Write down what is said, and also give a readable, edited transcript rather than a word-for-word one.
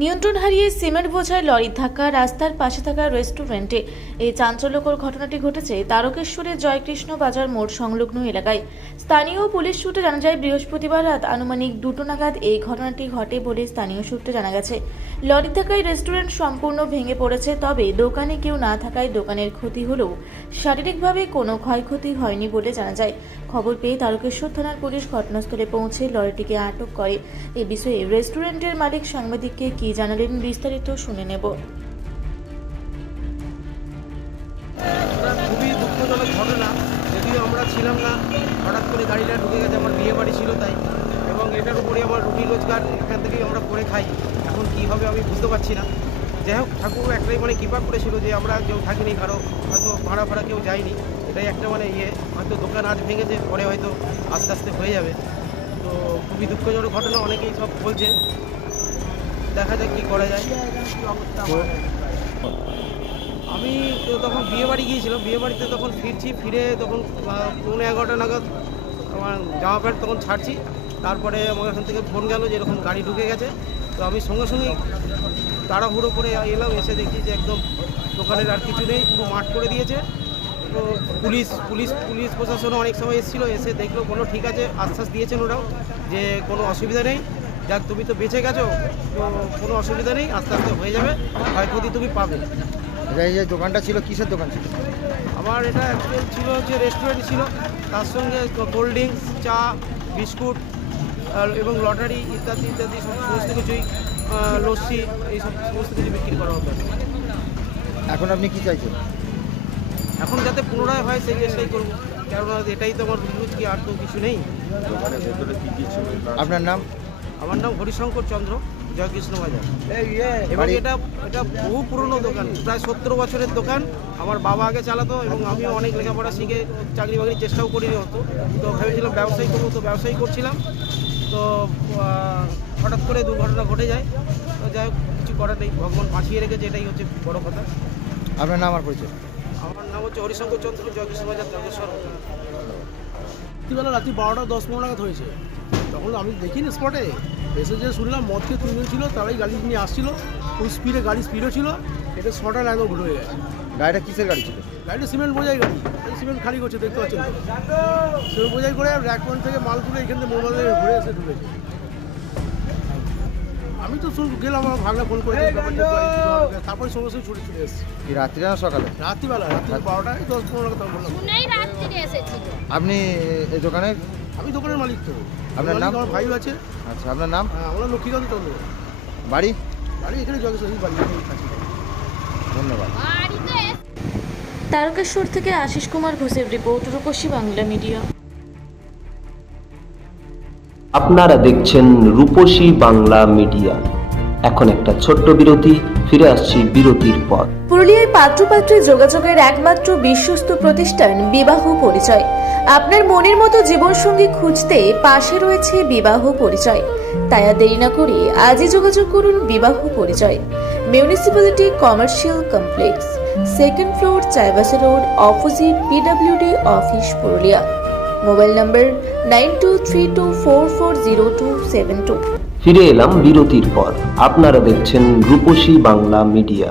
নিয়ন্ত্রণ হারিয়ে সিমেন্ট বোঝাই লরির ধাক্কা রাস্তার পাশে থাকা রেস্টুরেন্টে। এই চাঞ্চল্যকর ঘটনাটি ঘটেছে তারকেশ্বরের জয়কৃষ্ণ বাজার মোড় সংলগ্ন এলাকায়। স্থানীয় পুলিশ সূত্রে জানা যায়, বৃহস্পতিবার রাত আনুমানিক 2টো নাগাদ এই ঘটনাটি ঘটে বলে স্থানীয় সূত্রে জানা গেছে। লরির ধাক্কায় রেস্টুরেন্ট সম্পূর্ণ ভেঙে পড়েছে, তবে দোকানে কেউ না থাকায় দোকানের ক্ষতি হলেও শারীরিকভাবে কোনো ক্ষয়ক্ষতি হয়নি বলে জানা যায়। খবর পেয়ে তারকেশ্বর থানার পুলিশ ঘটনাস্থলে পৌঁছে লরিটিকে আটক করে। এ বিষয়ে রেস্টুরেন্টের মালিক সাংবাদিককে কি জানালেন বিস্তারিত শুনে নেব। খুবই দুঃখজনক ঘটনা, যদিও আমরা ছিলাম না, হঠাৎ করে গাড়িটা ঢুকে গেছে। আমার বিয়ে বাড়ি ছিল তাই, এবং এটার উপরে আমার রুটি রোজগার, এখান থেকেই আমরা করে খাই। এখন কী হবে আমি বুঝতে পারছি না। যাই হোক, ঠাকুর একটাই কৃপা করেছিল যে আমরা কেউ থাকিনি, কারো হয়তো ভাড়া কেউ যায়নি। এটাই একটা হয়তো দোকান আজ ভেঙেছে, পরে হয়তো আস্তে আস্তে হয়ে যাবে। তো খুবই দুঃখজনক ঘটনা, অনেকেই সব বলছে, দেখা যাক কী করা যায়। আমি তো তখন বিয়েবাড়ি গিয়েছিলাম, বিয়েবাড়িতে তখন ফিরে তখন 11:30 নাগাদ আমার জামা প্যান্ট তখন ছাড়ছি। তারপরে আমার এখান থেকে ফোন গেল যে এরকম গাড়ি ঢুকে গেছে। তো আমি সঙ্গে সঙ্গেই তাড়াহুড়ো করে এলাম, এসে দেখি যে একদম দোকানের আর কিছু নেই, পুরো মাঠ করে দিয়েছে। তো পুলিশ প্রশাসনও অনেক সময় এসেছিলো, এসে দেখলো, বললো ঠিক আছে, আশ্বাস দিয়েছেন ওরাও যে কোনো অসুবিধা নেই, যাক তুমি তো বেঁচে গেছো, তো কোনো অসুবিধা নেই, আস্তে আস্তে হয়ে যাবে, ক্ষয়ক্ষতি তুমি পাবে। এই যে দোকানটা ছিল, কিসের দোকান ছিল? আমার এটা অ্যাকচুয়াল ছিল হচ্ছে রেস্টুরেন্ট ছিল, তার সঙ্গে কোল্ড ড্রিঙ্কস, চা, বিস্কুট এবং লটারি ইত্যাদি ইত্যাদি সমস্ত কিছুই, লস্যি, এইসব সমস্ত কিছু বিক্রি করা হতো। এখন আপনি কি চাইছেন? এখন যাতে পুনরায় হয় সেই চেষ্টাই করবো, কেননা এটাই তো আমার রুজি, আর তো কিছু নেই। আপনার নাম? আমার নাম হরিশঙ্কর চন্দ্র, জয়কৃষ্ণ বাজার। এবং এটা বহু পুরনো দোকান, প্রায় 17 বছরের দোকান। আমার বাবা আগে চালাতো, এবং আমিও অনেক লেখাপড়া শিখে চাকরি বাকরির চেষ্টাও করিনি হতো। তো ভেবেছিলাম ব্যবসায়ী করবো, তো ব্যবসায়ী করছিলাম। তো হঠাৎ করে দুর্ঘটনা ঘটে যায়। তো যাই হোক, কিছু করার নেই, ভগবান বাঁচিয়ে রেখেছে, এটাই হচ্ছে বড় কথা। আপনার নাম আর পরিচয়? আমার নাম হচ্ছে হরিশঙ্কর চন্দ্র, জয়কৃষ্ণ বাজার, তারকেশ্বর। রাত্রিবেলা 12:10-15 নাগাদ হয়েছে। তখন আমি দেখিনি স্পটে, এসে যে শুনলাম মদ খেয়ে 3 জন ছিল, তারাই গাড়ি নিয়ে আসছিল, ওই গাড়ি স্পিডও ছিল, এটা শর্টার একদম ভুল হয়ে গেছে। গাড়িটা কিসের গাড়ি ছিল? গাড়িটা সিমেন্ট বোঝাই গাড়ি, সিমেন্ট খালি করছে, দেখতে পাচ্ছেন তো। সিমেন্ট বোঝাই করে র্যাক পয়েন্ট থেকে মাল তুলে এখান থেকে মোবাইলে ঘুরে এসে ঢুকেছে। আমি তো গেলাম, আমার ভাগনা ফোন করে, তারপরে সঙ্গে সঙ্গে ছুটে এসেছি। কি রাত্রি না সকালে? রাত্রিবেলা, রাত্রি 12:10-15 নাগাদ আমি বললাম। আপনি এই দোকানের? আমি দোকানের মালিক তো। আপনার নাম? আমার ভাই আছে। আচ্ছা, আপনার নাম? আমার লক্ষ্মীকান্ত চন্দ্র। বাড়ি? বাড়ি এখানে জগেশ্বরী বাড়ি। ধন্যবাদ। তারকেশ্বর থেকে আশিস কুমার ঘোষের রিপোর্ট, রূপসী বাংলা মিডিয়া। আপনারা দেখছেন রূপসী বাংলা মিডিয়া। এখন একটা ছোট্ট বিরতি, ফিরে আসছি বিরতির পর। পুরুলিয়ায় পাত্রপাত্রী যোগাযোগের একমাত্র বিশ্বস্ত প্রতিষ্ঠান বিবাহ পরিচয়। আপনার মনের মতো জীবনসঙ্গী খুঁজতে পাশে রয়েছে বিবাহ পরিচয়। তাই আর দেরি না করে আজই যোগাযোগ করুন বিবাহ পরিচয়। Municipality commercial complex, 2nd floor, Chaibasa road, opposite PWD office, Purulia. Mobile নম্বর 9232440272। ফিরে এলাম বিরতির পর। আপনারা দেখছেন রূপসী বাংলা মিডিয়া।